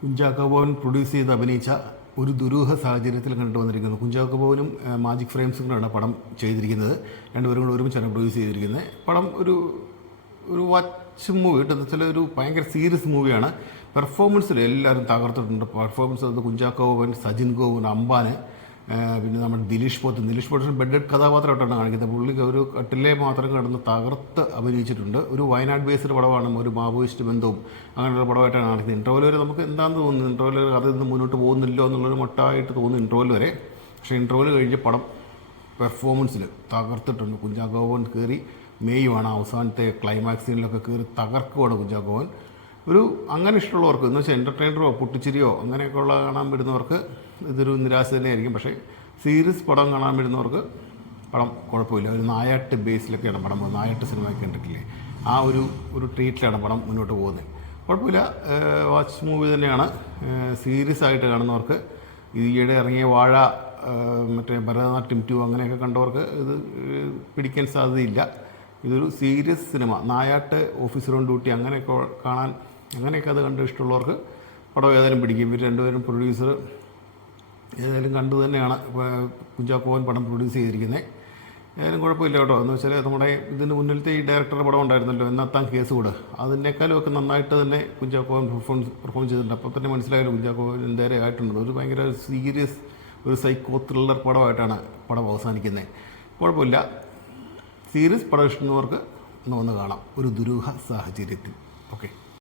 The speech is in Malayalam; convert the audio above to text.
കുഞ്ചാക്കോ ബോബൻ പ്രൊഡ്യൂസ് ചെയ്ത് അഭിനയിച്ച ഒരു ദുരൂഹ സാഹചര്യത്തിൽ കണ്ടുവന്നിരിക്കുന്നു. കുഞ്ചാക്കോ ബോബനും മാജിക് ഫ്രെയിംസും കൂടെയാണ് പടം ചെയ്തിരിക്കുന്നത്. രണ്ടുപേരും കൂടെ ഒരുമിച്ചാണ് പ്രൊഡ്യൂസ് ചെയ്തിരിക്കുന്നത്. പടം ഒരു വാച്ച് മൂവി എന്ന് വെച്ചാൽ ഒരു ഭയങ്കര സീരിയസ് മൂവിയാണ്. പെർഫോമൻസിൽ എല്ലാവരും തകർത്തിട്ടുണ്ട്. പെർഫോമൻസ് അത് കുഞ്ചാക്കോ ബോബൻ, സജിൻ ഗോവൻ, അംബാൻ, പിന്നെ നമ്മുടെ ദിലീഷ് പോത്തൻ ബെഡ് കഥാപാത്രമായിട്ടാണ് കാണിക്കുന്നത്. പുള്ളിക്ക് ഒരു കട്ടിലെ മാത്രം കിടന്ന് തകർത്ത് അഭിനയിച്ചിട്ടുണ്ട്. ഒരു വയനാട് ബേസ്ഡ് പടമാണ്. ഒരു മാവോയിസ്റ്റ് ബന്ധവും അങ്ങനെയുള്ള പടമായിട്ടാണ് കാണിക്കുന്നത്. ഇൻട്രോവൽ വരെ നമുക്ക് എന്താണെന്ന് തോന്നുന്നു, ഇൻട്രോവൽ അതിൽ നിന്ന് മുന്നോട്ട് പോകുന്നില്ലോ എന്നുള്ളൊരു മട്ടായിട്ട് തോന്നുന്നു ഇൻട്രോവൽ വരെ. പക്ഷേ ഇൻട്രോവൽ കഴിഞ്ഞ് പടം പെർഫോമൻസിൽ തകർത്തിട്ടുണ്ട്. കുഞ്ചാക്കോ ബോബൻ കയറി മെയ്യുമാണ് അവസാനത്തെ ക്ലൈമാക്സ് സീനിലൊക്കെ കയറി തകർക്കുവാണ് കുഞ്ചാക്കോ ബോബൻ. ഒരു അങ്ങനെ ഇഷ്ടമുള്ളവർക്ക് എന്ന് വെച്ചാൽ എൻ്റർടൈനറോ പൊട്ടിച്ചിരിയോ അങ്ങനെയൊക്കെയുള്ള കാണാൻ വരുന്നവർക്ക് ഇതൊരു നിരാശ തന്നെയായിരിക്കും. പക്ഷേ സീരിയസ് പടം കാണാൻ വരുന്നവർക്ക് പടം കുഴപ്പമില്ല. ഒരു നായാട്ട് ബേസിലൊക്കെയാണ് പടം പോകുന്നത്. നായാട്ട് സിനിമയൊക്കെ കണ്ടിട്ടില്ലേ, ആ ഒരു ട്രീറ്റിലാണ് പടം മുന്നോട്ട് പോകുന്നത്. കുഴപ്പമില്ല, വാച്ച് മൂവി തന്നെയാണ്. സീരിയസ് ആയിട്ട് കാണുന്നവർക്ക് ഈയിടെ ഇറങ്ങിയ വാഴ, മറ്റേ ഭരതനാട്യം 2 അങ്ങനെയൊക്കെ കണ്ടവർക്ക് ഇത് പിടിക്കാൻ സാധ്യതയില്ല. ഇതൊരു serious cinema, Nayattu, officer on duty അങ്ങനെയൊക്കെ കാണാൻ, അങ്ങനെയൊക്കെ അത് കണ്ട് ഇഷ്ടമുള്ളവർക്ക് പടം ഏതായാലും പിടിക്കും. ഇവർ രണ്ടുപേരും പ്രൊഡ്യൂസർ ഏതായാലും കണ്ടു തന്നെയാണ് കുഞ്ചാക്കോ ബോബൻ പടം പ്രൊഡ്യൂസ് ചെയ്തിരിക്കുന്നത്. ഏതായാലും കുഴപ്പമില്ല കേട്ടോ. എന്ന് വെച്ചാൽ നമ്മുടെ ഇതിന് മുന്നിലത്തെ ഈ ഡയറക്ടറുടെ പടം ഉണ്ടായിരുന്നല്ലോ, എന്നാത്താൻ കേസ് കൂടെ, അതിനേക്കാളും ഒക്കെ നന്നായിട്ട് തന്നെ കുഞ്ചാക്കോ ബോബൻ പെർഫോം ചെയ്തിട്ടുണ്ട്. അപ്പോൾ തന്നെ മനസ്സിലായാലും കുഞ്ചാക്കോ ബോബൻ എന്തേരം ആയിട്ടുണ്ട്. ഒരു ഭയങ്കര സീരിയസ് ഒരു സൈക്കോ ത്രില്ലർ പടമായിട്ടാണ് പടം അവസാനിക്കുന്നത്. കുഴപ്പമില്ല, സീരിയസ് പടം ഇഷ്ടമുള്ളവർക്ക് ഒന്ന് വന്ന് കാണാം ഒരു ദുരൂഹ സാഹചര്യത്തിൽ. ഓക്കെ.